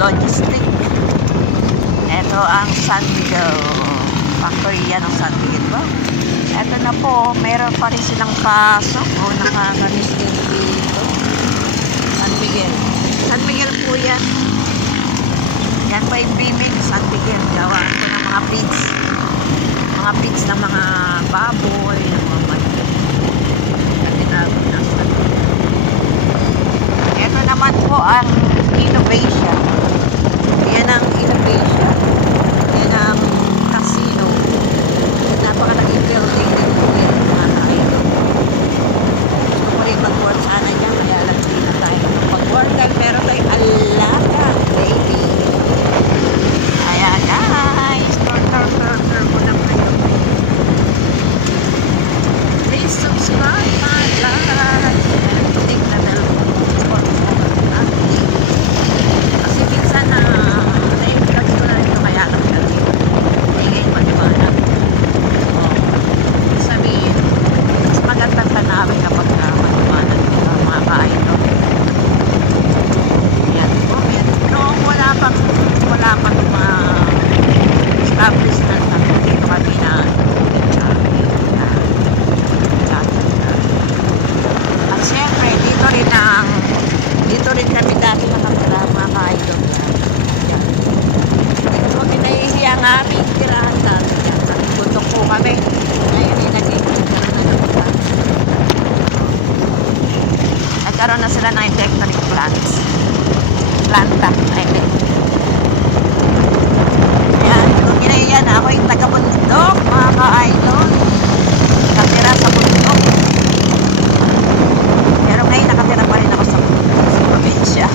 Logistic. Ito ang San Miguel factory yan ang San Miguel ba? Ito na po, meron pa rin silang pasok. O, nakaganis din dito. San Miguel. San Miguel po yan. Yan pa yung bimig, San Miguel. Gawa po ng mga feeds. Mga feeds ng mga baboy, ng mga manok. Katinabot ng San. Ito naman po ang innovation. Yan ang innovation. Yan ang casino. Napakalaking building din po yan, mga ka-idol. Gusto ko rin mag-work sana dyan, kaya lang hindi na tayo mag-work. Pero tayo alaga, baby. Ayan, guys. Tur, tur, tur, tur po na kayo. Please subscribe my live. And click the bell for more updates. Kasi minsan na na-vlog ko na rin kaya lang kasi hindi ngayon maliwanag. Oh, sabihin, mas magandang tanawin kapag na maliwanag uh, mga ka-idol. Yan po, yan. Noong wala pang, wala pang mga establishment na dito kami na na at syempre, dito rin ang dito rin kami dati nakatira mga ka-idol. Yan. Dito kami nahihiya ang aming tirahan dati. Yan. Nakikundok po kami. Ngayon ay naging na ng plant. Nagkaroon na sila ng electric plants. Planta. Electric. Yan. Kung ginahiya na ako yung taga-bundok, mga ka-idol. Nakatira sa bundok. Pero ngayon nakatira pa rin ako sa, sa probinsya.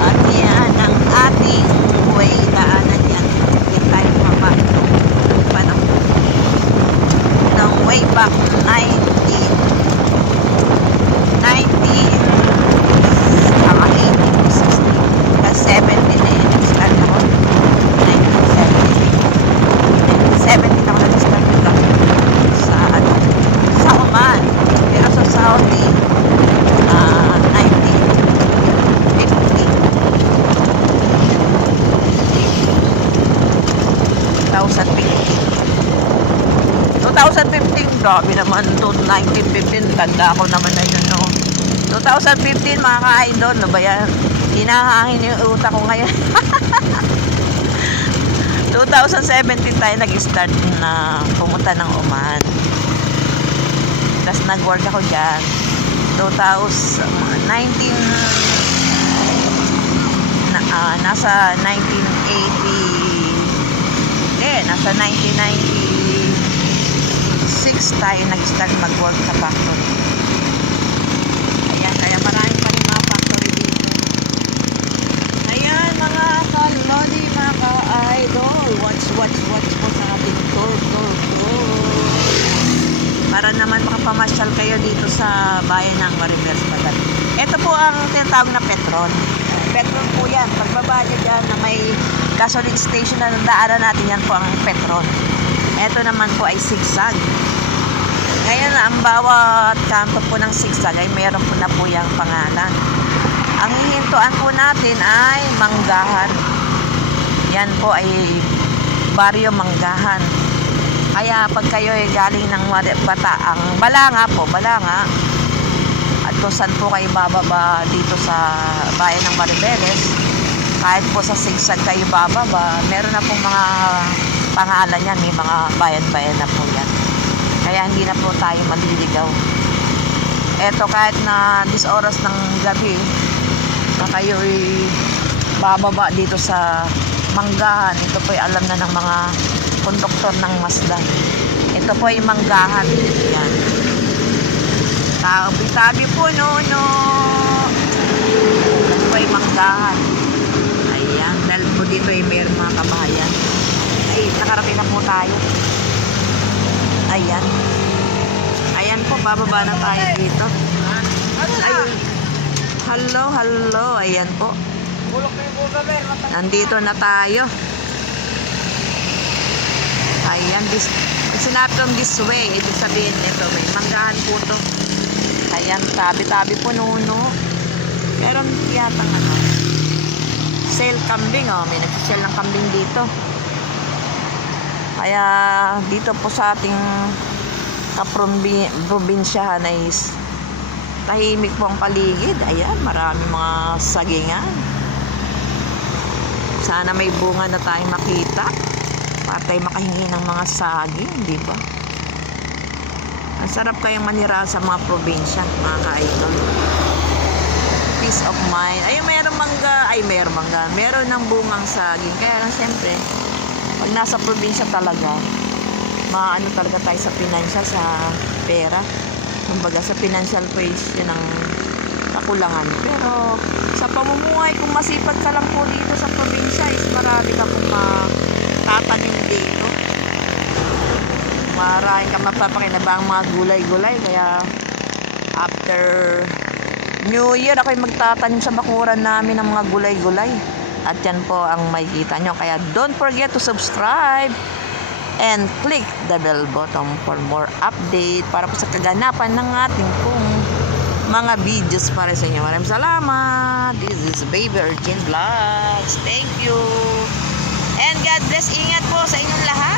At yan ang ating way daanan yan. Hindi tayo mapag panahon. Ng way back 19 19 tama 18 16 kasi 17 eh nag-start ako 1970 1970 ako nag-start dito sa ano sa Oman pero sa Saudi ah 1950 2015 2015 grabe naman. To 1915 tanda ko naman na yun no? 2015 mga ka-idol no ba yan? Hinahangin yung utak ko ngayon. 2017 tayo nag-start na pumunta ng Oman. Tapos nag-work ako dyan. 2000 19 na, ah, nasa 1980 eh nasa 1996 tayo nag-start mag-work sa factory ayan kaya maraming pa rin mga factory dito ayan mga kalodi mga ka-idol watch watch watch po sa ating tour tour tour para naman makapamasyal kayo dito sa bayan ng Maribel Batal. Ito po ang tinatawag na Petron. Petron po yan. Pagbaba niyo dyan na may gasoline station na daanan natin yan po ang Petron. Ito naman po ay zigzag. Ngayon, ang bawat kanto po ng zigzag ay mayroon po na po yung pangalan. Ang hihintuan po natin ay Manggahan. Yan po ay Baryo Manggahan. Kaya pag kayo ay galing ng Bataang, Balanga po, Balanga, at kung saan po kayo bababa dito sa bayan ng Maribeles, kahit po sa sigsag kayo bababa, meron na pong mga pangalan yan, may mga bayan-bayan na po yan. Kaya hindi na po tayo maliligaw. Eto kahit na dis oras ng gabi, na kayo bababa dito sa Manggahan. Ito po alam na ng mga konduktor ng Mazda. Ito po ay Manggahan. Yan. Tabi-tabi po, no, no. Ito po ay Manggahan. Ayan. Dahil po dito ay mayroon mga kabahayan. Nakarating na po tayo. Ayan. Ayan po, bababa na tayo dito. Ayun. Hello, hello. Ayan po. Nandito na tayo. Ayan, this, sinabi kong this way, ibig sabihin ito, may manggahan po to. Ayan, tabi-tabi po nuno. Pero yata ano, sale kambing, oh, may nagsisell ng kambing dito. Kaya dito po sa ating kaprombi- probinsyahan ay tahimik po ang paligid. Ayan, marami mga sagingan. Sana may bunga na tayong makita. Para tayo makahingi ng mga saging, di ba? Ang sarap kayong manira sa mga probinsya, mga ka-idol. Peace of mind. Ay, meron mangga. Ay, meron mangga. Meron ng bungang saging. Kaya lang, siyempre, pag nasa probinsya talaga, maano talaga tayo sa financial, sa pera. Kumbaga, sa financial phase, yun ang kakulangan. Pero, sa pamumuhay, kung masipag ka lang po dito sa probinsya, is marami ka kung matatanim dito. Marami ka mapapakinabang mga gulay-gulay. Kaya, after New Year, ako'y magtatanim sa bakuran namin ng mga gulay-gulay. At yan po ang makikita nyo. Kaya don't forget to subscribe and click the bell button for more update para po sa kaganapan ng ating pong mga videos para sa inyo. Maraming salamat. This is Baby Urchin Vlogs. Thank you. And God bless. Ingat po sa inyong lahat.